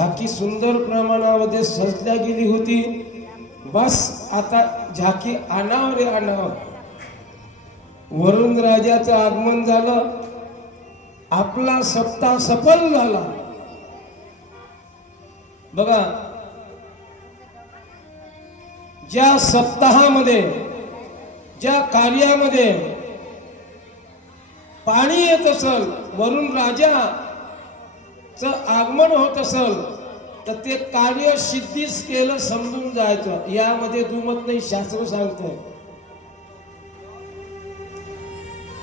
झाकी सुंदर प्रमाणामध्ये सजल्या गेली होती. बस आता झाकी आणाव रे आणाव. वरुण राजाचं आगमन झालं. आपला सप्ताह सफल झाला. बघा ज्या सप्ताहामध्ये ज्या कार्यामध्ये पाणी येत असल वरुण राजा आगमन होत असल तर ते कार्य सिद्धीच केलं समजून जायचं. यामध्ये दुमत नाही शास्त्र सांगतंय.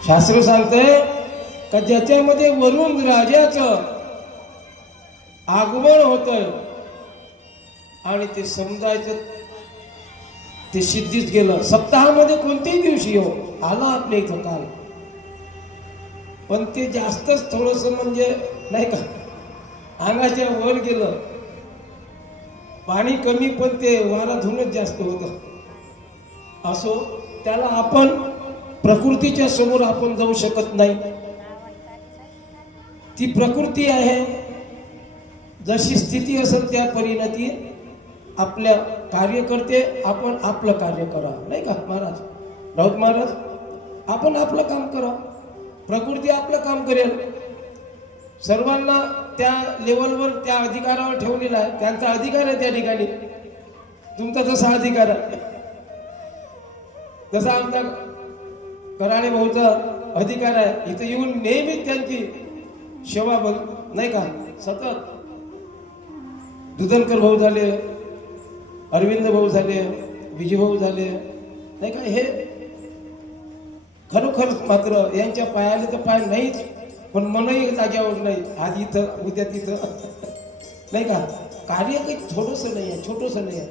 शास्त्र सांगतंय का ज्याच्यामध्ये वरुण राजाचं आगमन होत आणि ते समजायचं ते सिद्धीच गेलं. सप्ताहामध्ये कोणत्याही दिवशी हो आला आपल्या इथं काल. पण ते जास्तच थोडस म्हणजे नाही का अंगाच्या वर गेलं. पाणी कमी पण ते वारा धुनच जास्त होत. असो त्याला आपण प्रकृतीच्या समोर आपण जाऊ शकत नाही. ती प्रकृती आहे. जशी स्थिती असेल त्या परिणती आपल्या कार्य करते आपण आपलं कार्य करा. नाही का महाराज? राऊत महाराज आपण आपलं काम करा. प्रकृती आपलं काम करेल. सर्वांना त्या लेवलवर त्या अधिकारावर ठेवलेला आहे. त्यांचा अधिकार आहे त्या ठिकाणी. तुमचा जसा अधिकार आहे. जसा आमचा कराणे भाऊचा अधिकार आहे इथं येऊन नेहमीच त्यांची सेवा बघ नाही का? सतत. दुधनकर भाऊ झाले अरविंद भाऊ झाले विजयभाऊ झाले नाही का? हे खरोखर मात्र यांच्या पायाले तर पाय नाहीच. पण मनही जाग्यावर नाही. आज इथं उद्या तिथं. नाही का? कार्य काही थोडंसं नाही आहे छोटंसं नाही आहे.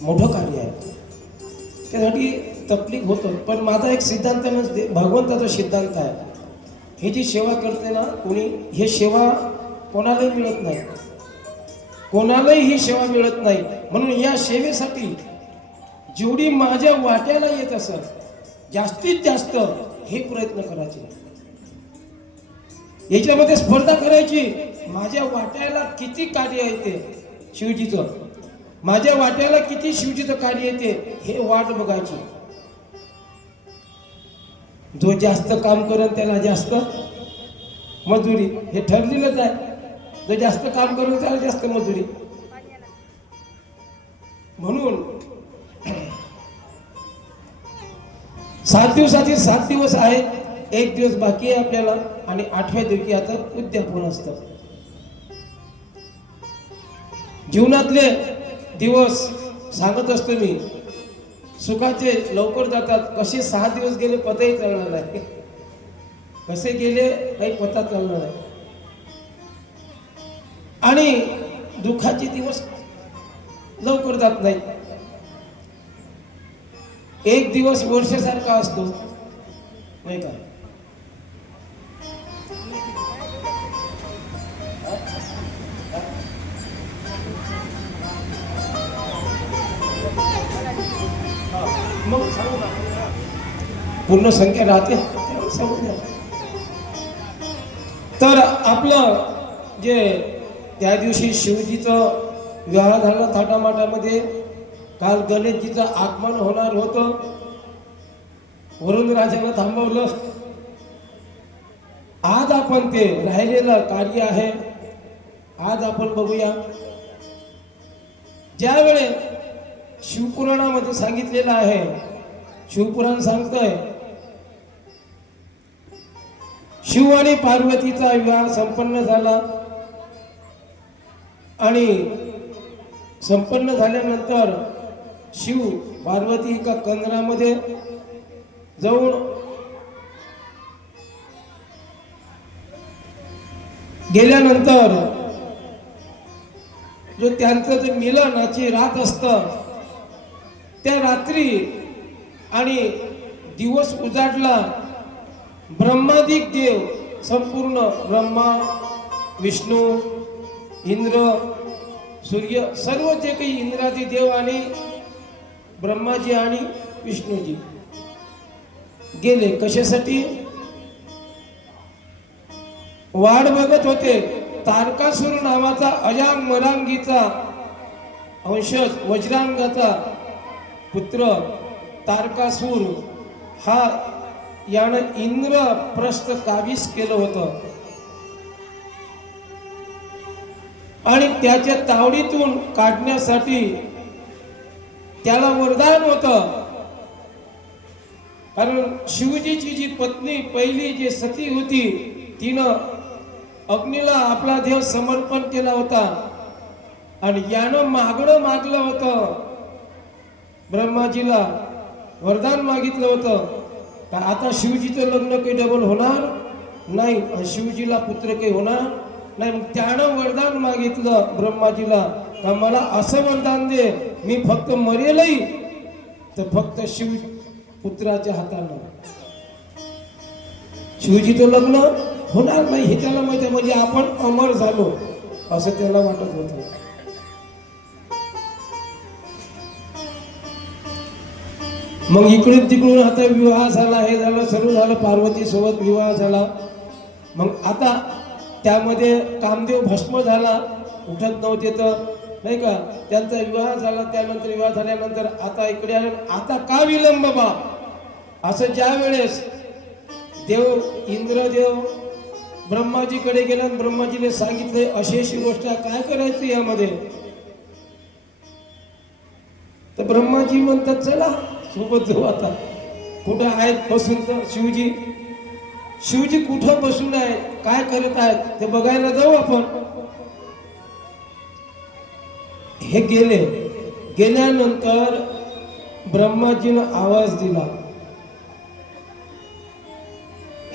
मोठं कार्य आहे. त्यासाठी तकलीफ होतो. पण माझा एक सिद्धांत म्हणजे भगवंताचा सिद्धांत आहे. ही जी सेवा करते ना कोणी हे सेवा कोणालाही मिळत नाही. कोणालाही ही सेवा मिळत नाही. म्हणून या सेवेसाठी जेवढी माझ्या वाट्याला येत असत जास्तीत जास्त हे प्रयत्न करायचे. याच्यामध्ये स्पर्धा करायची. माझ्या वाट्याला किती कार्य येते? शिवजीचं. माझ्या वाट्याला किती शिवजीचं कार्य येते? हे वाट बघायची. जो जास्त काम करेल त्याला जास्त मजुरी. हे ठरलेलंच आहे. जो जास्त काम करेल त्याला जास्त मजुरी. म्हणून सात दिवसाचे सात दिवस आहेत. एक दिवस बाकी आहे आपल्याला आणि आठव्या दिवशी आता उद्यापन असतं. जीवनातले दिवस सांगत असतो मी सुखाचे लवकर जातात कसे सहा दिवस गेले पताही चालणार नाही. कसे गेले काही पता चालणार नाही. आणि दुःखाचे दिवस लवकर जात नाही. एक दिवस वर्षासारखा असतो नाही का? पूर्ण संख्या राहते. तर आपलं जे त्या दिवशी शिवजीचं विवाह झालं थाटामाटामध्ये काल गणेशजीचं आगमन होणार होतं. वरुण राजानं थांबवलं. आज आपण ते राहिलेलं कार्य आहे. आज आपण बघूया. ज्यावेळे शिवपुराणामध्ये सांगितलेलं आहे शिवपुराण सांगतंय शिव आणि पार्वतीचा विवाह संपन्न झाला. आणि संपन्न झाल्यानंतर शिव पार्वती एका कंदरामध्ये जाऊन गेल्यानंतर जो त्यांचं जे मिलनाची रात असतं त्या रात्री आणि दिवस उजाडला ब्रह्मादिक देव संपूर्ण ब्रह्मा विष्णू इंद्र सूर्य सर्व जे काही इंद्रादी देव आणि ब्रह्माजी आणि विष्णूजी गेले. कशासाठी? वाट बघत होते. तारकासूर नावाचा अजांग मरांगीचा अंशज वज्रांगाचा पुत्र तारकासूर हा यानं इंद्रप्रस्थ कावीस केलं होतं. आणि त्याच्या तावडीतून काढण्यासाठी त्याला वरदान होतं. कारण शिवजीची जी पत्नी पहिली जी सती होती तिनं अग्नीला आपला देव समर्पण केला होता. आणि यानं मागणं मागलं होतं. ब्रह्माजीला वरदान मागितलं होतं. का आता शिवजीचं लग्न काही डबल होणार नाही. शिवजीला पुत्र काही होणार नाही. मग त्यानं वरदान मागितलं ब्रह्माजीला. का मला असं वरदान दे मी फक्त मरेलही. तर फक्त शिव पुत्राच्या हातानं. शिवजीचं लग्न होणार नाही हे त्याला माहिती आहे. म्हणजे आपण अमर झालो असं त्याला वाटत होतं. मग इकडून तिकडून आता विवाह झाला हे झालं सर्व झालं पार्वती सोबत विवाह झाला. मग आता त्यामध्ये कामदेव भस्म झाला उठत नव्हते तर नाही का? त्यांचा विवाह झाला त्यानंतर विवाह झाल्यानंतर आता इकडे आले. आता का विलंब बा? असं ज्या वेळेस देव इंद्रदेव ब्रह्माजीकडे गेला ब्रह्माजीने सांगितले अशी अशी गोष्ट काय करायची यामध्ये? तर ब्रह्माजी म्हणतात चला सोबत जाऊ आता. कुठं आहेत बसून तर शिवजी? शिवजी कुठं बसून आहेत काय करत आहेत? ते बघायला जाऊ आपण. हे गेले. गेल्यानंतर ब्रह्माजीनं आवाज दिला.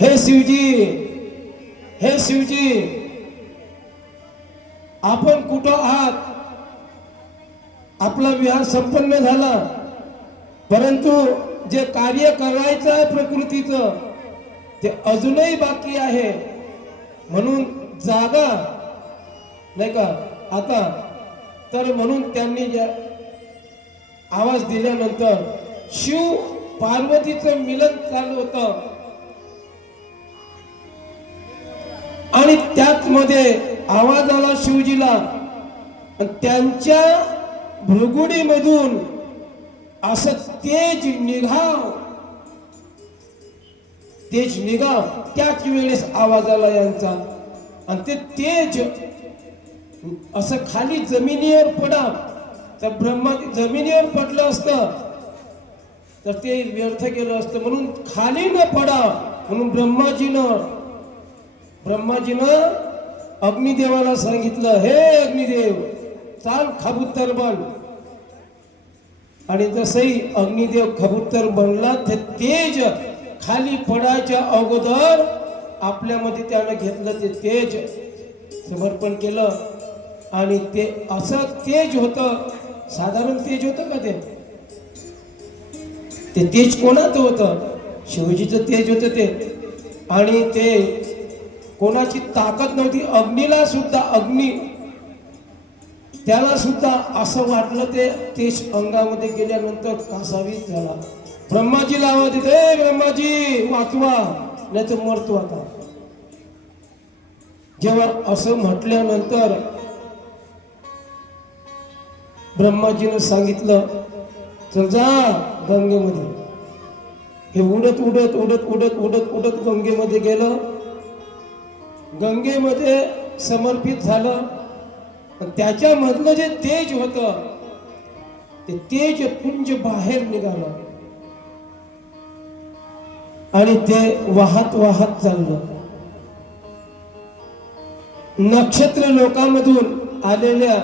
हे शिवजी हे शिवजी आपण कुठं आहात? आपला विवाह संपन्न झाला. परंतु जे कार्य करायचं आहे प्रकृतीचं ते अजूनही बाकी आहे. म्हणून जागा नाही का? आता तर म्हणून त्यांनी ज्या आवाज दिल्यानंतर शिव पार्वतीचं मिलन चालू होतं. आणि त्याच मध्ये आवाज आला शिवजीला. त्यांच्या भृगुडीमधून असं तेज निघाव. तेज निघाव. त्याच वेळेस आवाज आला यांचा. आणि ते तेज असं खाली जमिनीवर पडा. तर ब्रह्मा जमिनीवर पडलं असतं. तर ते व्यर्थ केलं असतं. म्हणून खाली न पडा. म्हणून ब्रह्माजीनं ब्रह्माजीनं अग्निदेवाला सांगितलं हे अग्निदेव चाल खबुत्तर बन. आणि जसही अग्निदेव खबुत्तर बनला ते तेज खाली पडायच्या अगोदर आपल्यामध्ये त्यानं घेतलं ते तेज. समर्पण केलं. आणि ते असं तेज होतं साधारण तेज होतं का ते? ते तेज कोणाचं होतं? शिवजीचं तेज होतं ते. आणि ते कोणाची ताकद नव्हती अग्नीला सुद्धा अग्नी. त्याला सुद्धा असं वाटलं ते तेच अंगामध्ये गेल्यानंतर कासावीस झाला. ब्रह्माजीला आवाज येतो ब्रह्माजी वाचवा नाही तर मरतो आता. जेव्हा असं म्हटल्यानंतर ब्रह्माजीनं सांगितलं चल जा गंगेमध्ये. हे उडत उडत उडत उडत उडत उडत गंगेमध्ये गेलं. गंगेमध्ये समर्पित झालं. आणि त्याच्यामधलं जे तेज होतं ते तेज पुंज बाहेर निघालं. आणि ते वाहत वाहत चाललं. नक्षत्र लोकांमधून आलेल्या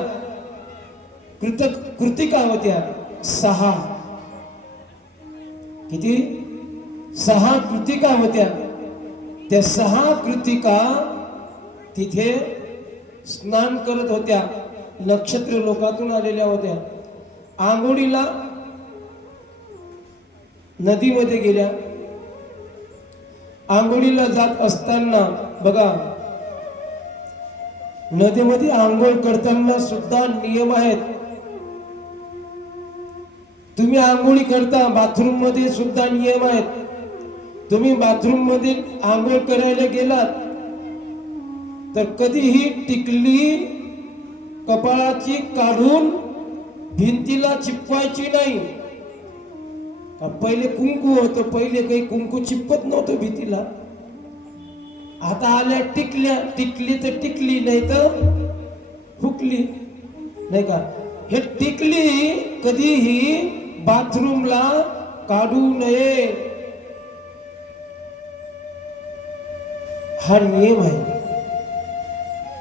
कृत कृतिका होत्या सहा. किती? सहा कृतिका होत्या. त्या सहा कृतिका तिथे स्नान करत होत्या. नक्षत्र लोकातून आलेल्या होत्या. आंघोळीला नदीमध्ये गेल्या. आंघोळीला जात असताना बघा नदीमध्ये आंघोळ करताना सुद्धा नियम आहेत. तुम्ही आंघोळी करता बाथरूममध्ये सुद्धा नियम आहेत. तुम्ही बाथरूममध्ये आंघोळ करायला गेलात तर कधीही टिकली कपाळाची काढून भिंतीला चिपवायची नाही. पहिले कुंकू होतं पहिले काही कुंकू चिपत नव्हतं भिंतीला. आता आल्या टिकल्या टिकली तर टिकली नाही तर हुकली. नाही का? हे टिकली कधीही बाथरूमला काढू नये. हा नियम आहे.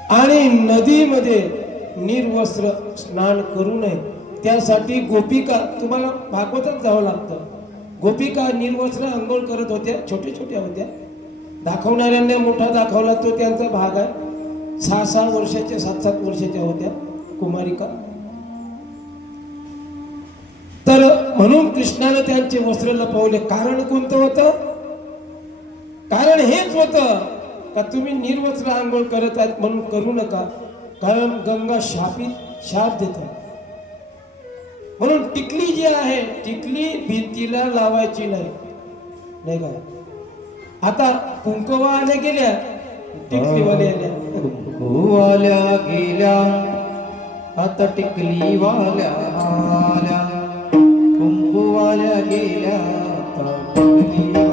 आणि नदीमध्ये निर्वस्त्र स्नान करू नये. त्यासाठी गोपिका तुम्हाला भागवतात जावं लागतं. गोपिका निर्वस्त्र आंघोळ करत होत्या छोट्या छोट्या होत्या. दाखवणाऱ्यांना मोठा दाखवला तो त्यांचा भाग आहे. सहा सहा वर्षाच्या सात सात वर्षाच्या होत्या कुमारिका. तर म्हणून कृष्णानं त्यांचे वस्त्र लपवले. कारण कोणतं होतं? कारण हेच होतं. का तुम्ही निर्वस्त्र आंघोळ करत आहेत म्हणून करू नका? कारण गंगा शापित शाप देत. आहे म्हणून टिकली जी आहे टिकली भिंतीला लावायची नाही. नाही का? आता कुंकवा आल्या गेल्या टिकलीवाल्या आल्या. गेल्या आता टिकलीवाल्या आल्या. कुंकूवाल्या गेल्या आता टिकली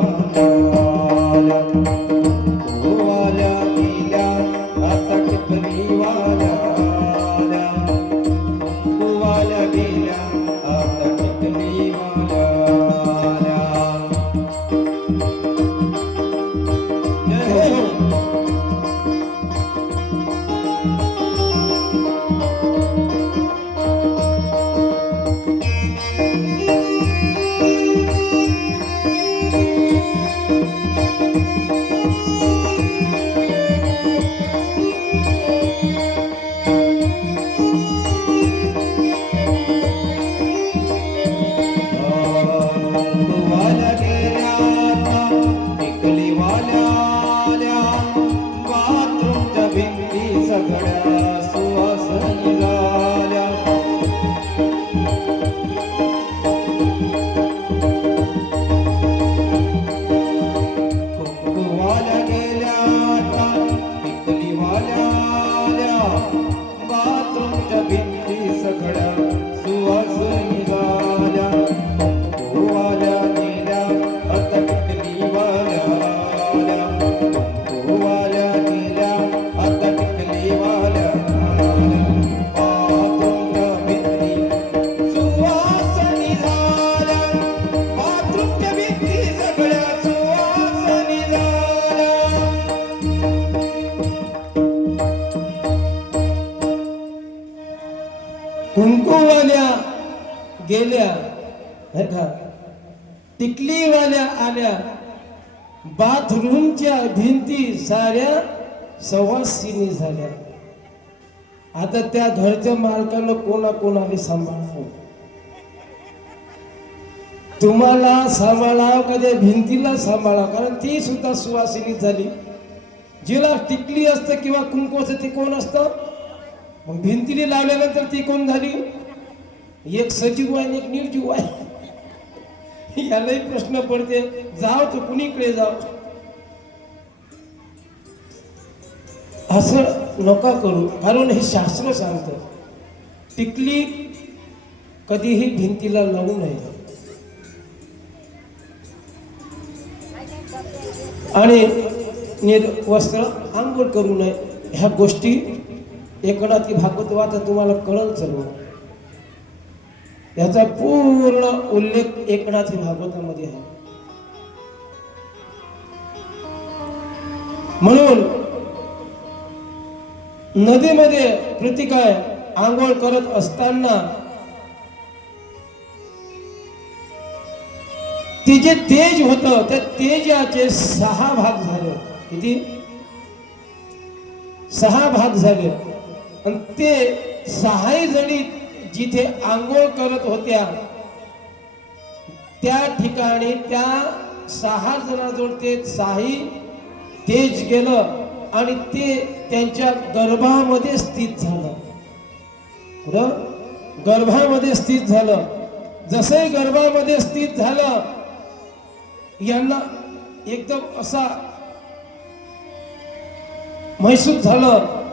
कुंकूवाल्या गेल्या नाही का टिकलीवाल्या आल्या. बाथरूमच्या भिंती साऱ्या सवासिनी झाल्या. आता त्या घरच्या मालकानं कोणा कोणाला सांभाळावं? तुम्हाला सांभाळावं का? त्या भिंतीला सांभाळा कारण ती सुद्धा सुवासिनी झाली. जिला टिकली असतं किंवा कुंकू असतं ते कोण असतं? मग भिंतीने लावल्यानंतर ती कोण झाली? एक सजीव आहे एक निर्जीव आहे. यालाही प्रश्न पडते जाव तर कुणीकडे जाव? असं नका करू कारण हे शास्त्र सांगतं टिकली कधीही भिंतीला लावू नये. आणि निर वस्त्र आंघोळ करू नये ह्या गोष्टी एकनाथी भागवत वाचा तुम्हाला कळल सर्व. याचा पूर्ण उल्लेख एकनाथी भागवतामध्ये आहे. म्हणून नदीमध्ये प्रतिकाय आंघोळ करत असताना ती जे तेज होत त्या तेजाचे सहा भाग झाले. किती? सहा भाग झाले. आणि ते सहाही जणी जिथे आंघोळ करत होत्या त्या ठिकाणी त्या सहा जणाजवळ ते सहाही तेज गेलं आणि ते त्यांच्या गर्भामध्ये स्थित झालं. पुढं गर्भामध्ये स्थित झालं. जसंही गर्भामध्ये स्थित झालं यांना एकदम असा महसूस झालं.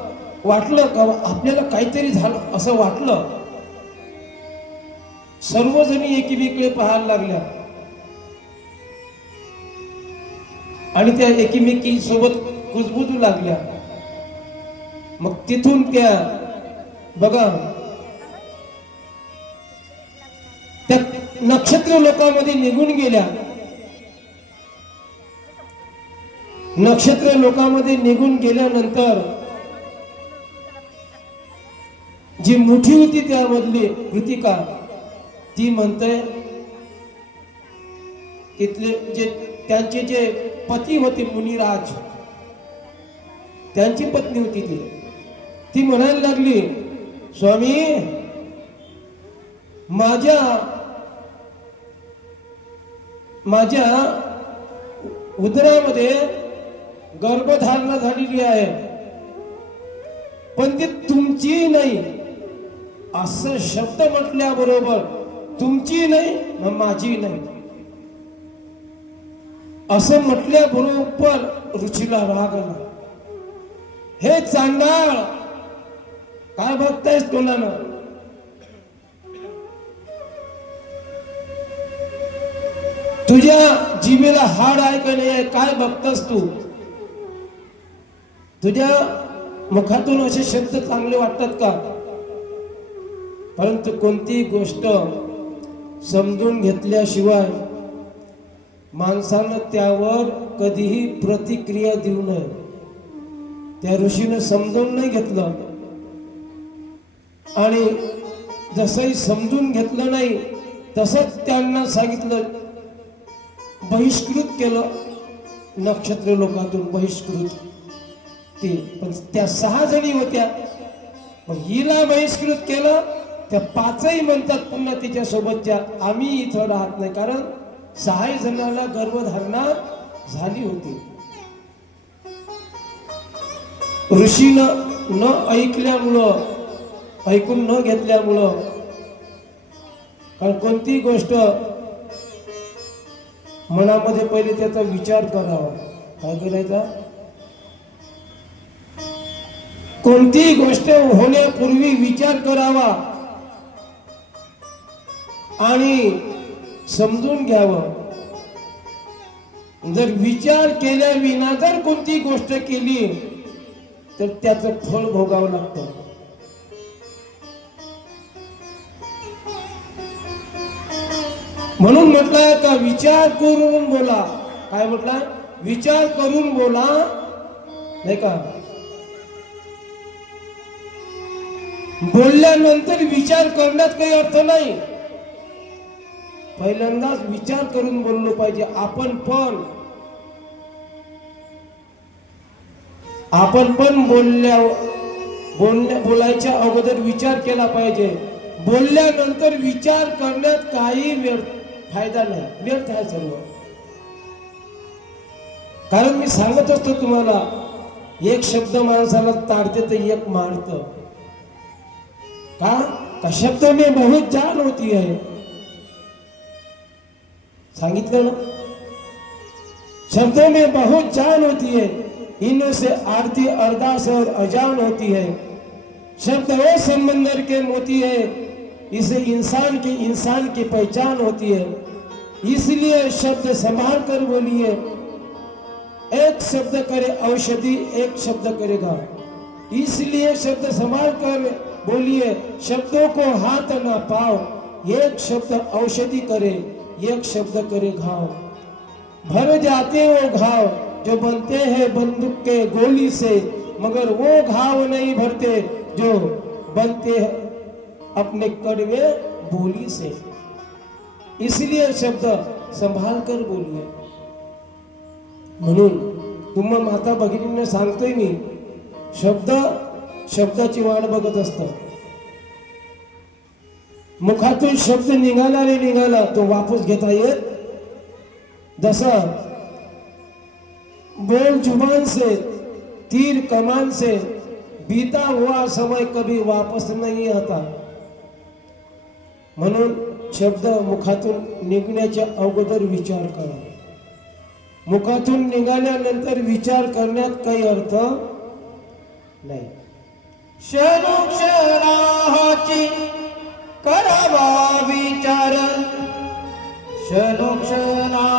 वाटलं का आपल्याला काहीतरी झालं असं वाटलं? सर्वजणी एकीमेकडे पाहायला लागल्या. आणि त्या एकीमेकी सोबत कुजबुजू लागल्या. मग तिथून त्या बघा त्या नक्षत्र लोकांमध्ये निघून गेल्या. नक्षत्र लोकांमध्ये निघून गेल्यानंतर जी मोठी होती त्यामधली कृतिका ती म्हणते तिथले जे त्यांचे जे पती होते मुनिराज त्यांची पत्नी होती ती. ती म्हणायला लागली स्वामी माझ्या माझ्या उदरामध्ये गर्भधारणा झालेली आहे पण ती तुमची नाही. असं शब्द म्हटल्याबरोबर तुमची नाही न माझी नाही. असं म्हटल्याबरोबर रुचीला राग आला. हे चांदाळ काय बघतायस तोंडानं? तुझ्या जिभेला हाड आहे का नाही आहे काय बघतस तू? तुझ्या मुखातून असे शब्द चांगले वाटतात का? परंतु कोणतीही गोष्ट समजून घेतल्याशिवाय माणसानं त्यावर कधीही प्रतिक्रिया देऊ नये. त्या ऋषीनं समजून नाही घेतलं. आणि जसंही समजून घेतलं नाही तसंच त्यांना सांगितलं बहिष्कृत केलं नक्षत्र लोकातून बहिष्कृत ते. पण त्या सहा जणी होत्या. मग हिला बहिष्कृत केलं त्या पाचही म्हणतात पुन्हा तिच्या सोबतच्या आम्ही इथं राहत नाही. कारण सहा जणांना गर्भधारणा झाली होती. ऋषीनं न ऐकल्यामुळं ऐकून न घेतल्यामुळं कारण कोणतीही गोष्ट मनामध्ये पहिले त्याचा विचार करावा. काय करायचा? कोणतीही गोष्ट होण्यापूर्वी विचार करावा. आणि समजून घ्यावं. जर विचार केल्याविना जर कोणती गोष्ट केली तर त्याचं फळ भोगावं लागतं. म्हणून म्हटलं का विचार करून बोला. काय म्हटलं? विचार करून बोला. नाही का? बोलल्यानंतर विचार करण्यात काही अर्थ नाही. पहिल्यांदाच विचार करून बोललो पाहिजे आपण पण. आपण पण बोलल्या बोलण्या बोलायच्या अगोदर विचार केला पाहिजे. बोलल्यानंतर विचार करण्यात काही व्यर्थ फायदा नाही. व्यर्थ आहे सर्व? कारण मी सांगत असतो तुम्हाला एक शब्द माणसाला ताडते तर एक मारत. का? का शब्द में बहुत जान होती है सांगितलं ना शब्दों में बहुत जान होती है। इनमें से आरती, अरदास और अजान होती है। शब्द वो समंदर के मोती है। इसे इंसान की इंसान की पहचान होती है। इसलिए शब्द संभाल कर बोलिए। एक शब्द करे औषधि, एक शब्द करेगा। इसलिए शब्द संभाल कर बोलिए। शब्दों को हाथ ना पाओ। एक शब्द औषधि करे। एक शब्द करे घाव। भर जाते वो घाव, जो बनते हैं बंदूक के गोली से, मगर वो घाव नहीं भरते जो बनते हैं अपने कड़वे बोली से। इसलिए शब्द संभाल कर बोलिए। म्हणून तुम्हा माता भगिनींना सांगतोय मी, शब्द, शब्दाची वाट बघत असत. मुखातून शब्द निघाला रे निघाला तो वापस घेता येत जसा बोल जुबान से तीर कमान से बीता हुआ समय कभी वापस नाही आता। म्हणून शब्द मुखातून निघण्याच्या अगोदर विचार करा। मुखातून निघाल्यानंतर विचार करण्यात काही अर्थ नाही। क्षणोक्षणाची करावा विचार. क्षणोक्षणाची